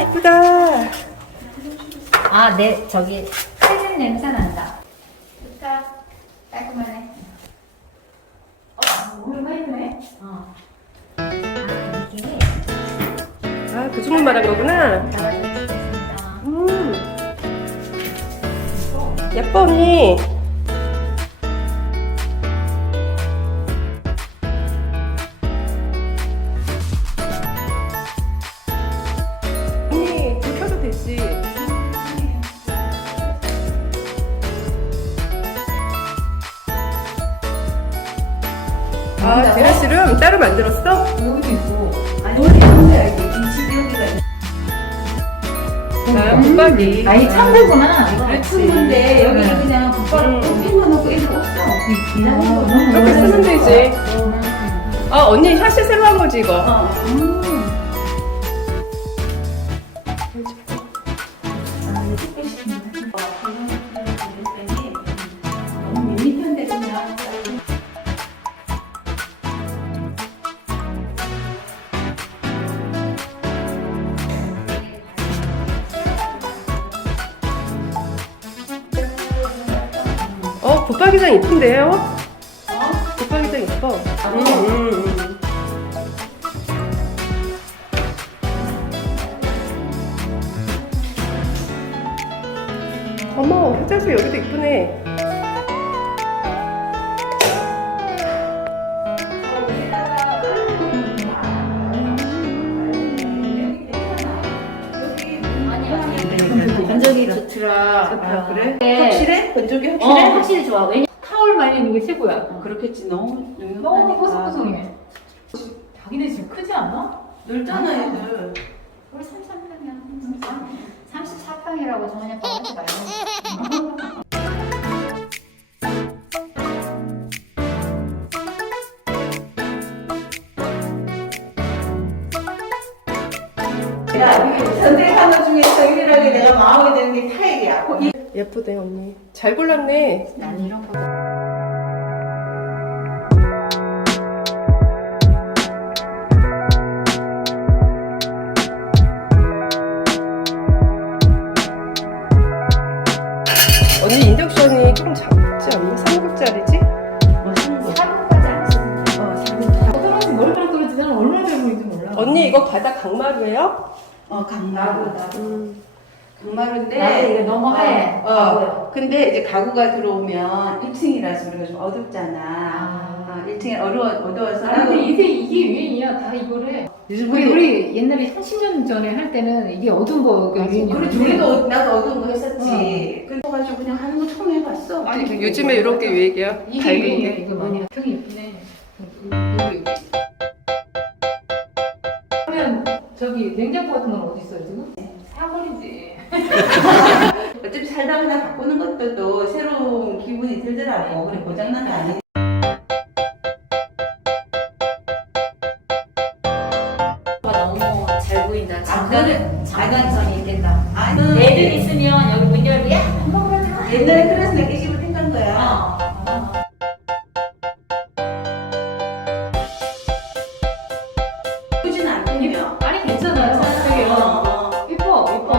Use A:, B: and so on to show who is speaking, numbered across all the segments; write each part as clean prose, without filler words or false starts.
A: 예쁘다.
B: 아, 네, 저기 세균 냄새 난다. 좋다. 깔끔하네. 오랜만이네. 아, 이게.
A: 아, 그 주문 말한 거구나.
B: 잘하셨습니다.
A: 예뻐, 언니. 언니, 불 켜도 되지. 아, 데라씨름 따로 만들었어?
B: 여기도 있고.
C: 아니 여기 있는데 여기 김치 여기가 있어.
A: 아, 붙박이.
B: 아니, 창고구나.
C: 그래 춘건데 여기는 그냥 국밥 핑만 넣고 애들 없어.
A: 이렇게 쓰면 되지. 아, 언니 샷이 새로 한 거지, 이거?
C: 어. 너무 밋밋한데 그냥.
A: 붙박이장 이쁜데요? 붙박이장 이뻐. 어머, 화장실 여기도 이쁘네.
B: 건조기 좋더라.
C: 아 그래?
B: 네.
C: 확실해? 건조기
B: 어,
C: 확실해?
B: 확실히 좋아. 왜냐 타월 말리는 게 최고야.
C: 그렇겠지 너무
B: 너무 뽀송뽀송해. 자기네 집 크지 않아?
C: 넓잖아 애들.
B: 우리 33평이야. 34평이라고 정원이 아빠 하지 말고.
C: 야 선택하는 중에서 유일하게 내가 마음에 드는 게 타일이야.
A: 예쁘네, 언니. 잘 골랐네.
B: 난 이런 거.
A: 언니 인덕션이 좀 작지 않니? 3급짜리지?
B: 사료까지 안 쓰는데.
D: 떨어지 머리카락 떨어지면 얼마나 잘 보이는지 몰라.
A: 언니 이거 바닥 강마루예요?
C: 강마루. 강마루인데
B: 나도 이거 너무 하얘.
C: 근데 이제 가구가 들어오면 1층이라서 우리가 좀 어둡잖아. 1층에 어두워서
D: 아, 근데 이게 유행이야. 다 이거를.
C: 요즘
D: 우리 옛날에 30년 전에 할 때는 이게 어두운 거가 유행이었는데.
C: 그렇지 우리도 나도 어두운 거 했었지. 그래가지고 그냥 하는 거 처음 해봤어.
A: 아니, 요즘에 이런 게 유행이야.
D: 이게
A: 밝은
D: 유행이야.
A: 게.
D: 이거 많이. 평이 예쁘네. 그러면 저기 냉장고 같은 건 어디 있어요 지금? 사버리지.
C: 어차피 살다 그냥 바꾸는 것도 또 새로운 기분이 들더라고. 그래 고장난 게 아니야.
B: 너무 잘 보인다.
C: 그래?
B: 장단선이 된다.
C: 아니
B: 애들 있으면 여기 문 열고 야, 밥 먹으러 들어와.
C: 옛날에 그래서 내가 이 집을 택한 거야. 예쁘진 않군요.
D: 아니 괜찮아요. 되게 예뻐.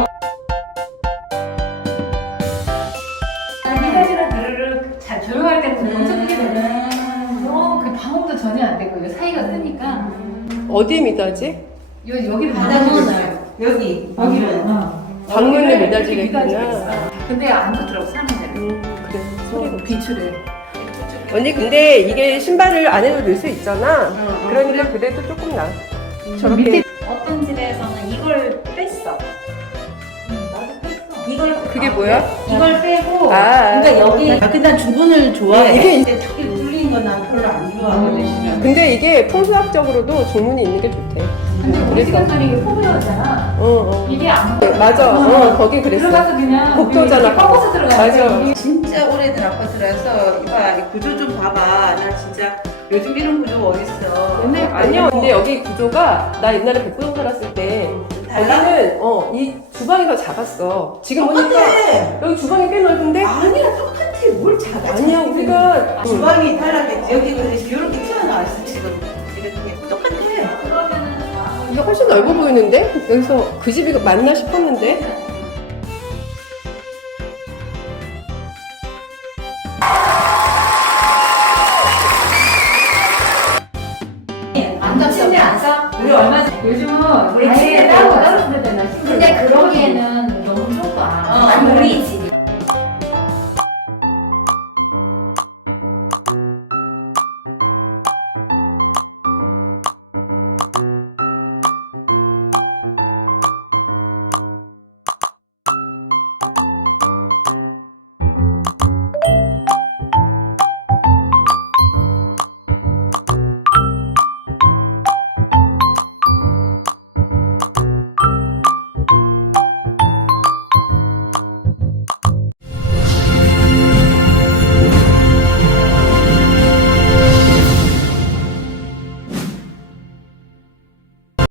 D: 미닫이랑 다르르 잘 조용할 때는 엄청 크게 되네. 너무 그 방음도 전혀 안 되고 이거 사이가 뜨니까
A: 어디 미닫이?
D: 여기는
C: 바닥은 여기 여기는
A: 방문을
D: 미닫이가
A: 미닫이겠구나.
D: 있어. 근데 안 좋더라고 사는 데는.
A: 그래.
D: 소리가 비추래.
A: 언니 근데 이게 신발을 안에도 넣을 수 있잖아. 그러니까 그래도 조금 나. 저렇게.
D: 밑에
B: 어떤 집에서는 이걸 뺐어.
D: 나도 뺐어.
B: 이걸
A: 그게 뭐야?
B: 이걸 빼고
A: 아.
B: 그러니까 여기
C: 근데 난 주문을 좋아해.
A: 네,
C: 이게 턱이 뚫린 건 난 별로 안 좋아하거든.
A: 근데 이게 풍수학적으로도 조문이 있는 게 좋대.
D: 근데 우리 집 같은 이게 포부였잖아. 이게 안 보여.
A: 맞아. 거기 그랬어.
D: 들어가서 그냥
A: 복도잖아.
D: 꺾어서 들어가야
A: 맞아.
C: 진짜 오래된 아파트라서 이봐 이 구조 좀 봐봐. 나 진짜 요즘 이런 구조가 어딨어.
A: 아니요. 근데 여기 구조가 나 옛날에 백구동 살았을 때
C: 달라?
A: 여기는 이 주방이 더 작았어. 지금 보니까
C: 똑같아.
A: 여기 주방이 꽤 넓은데
C: 아니야 똑같아. 뭘 작아?
A: 아니야 우리가
C: 주방이 달랐겠지. 여기 근데 이렇게 튀어나와 있어 지금. 이렇게 똑같아.
B: 그러면은
A: 이게 훨씬 넓어 보이는데? 여기서 그 집이 맞나 싶었는데?
D: 안 침대 안 써? 우리 얼마 전에 요즘은
B: 우리
D: 아예
B: 침대
D: 따로
B: 따로
D: 따로 쓰면 되나?
B: 근데 그러기에는 너무 좁아.
C: 아니, 우리 집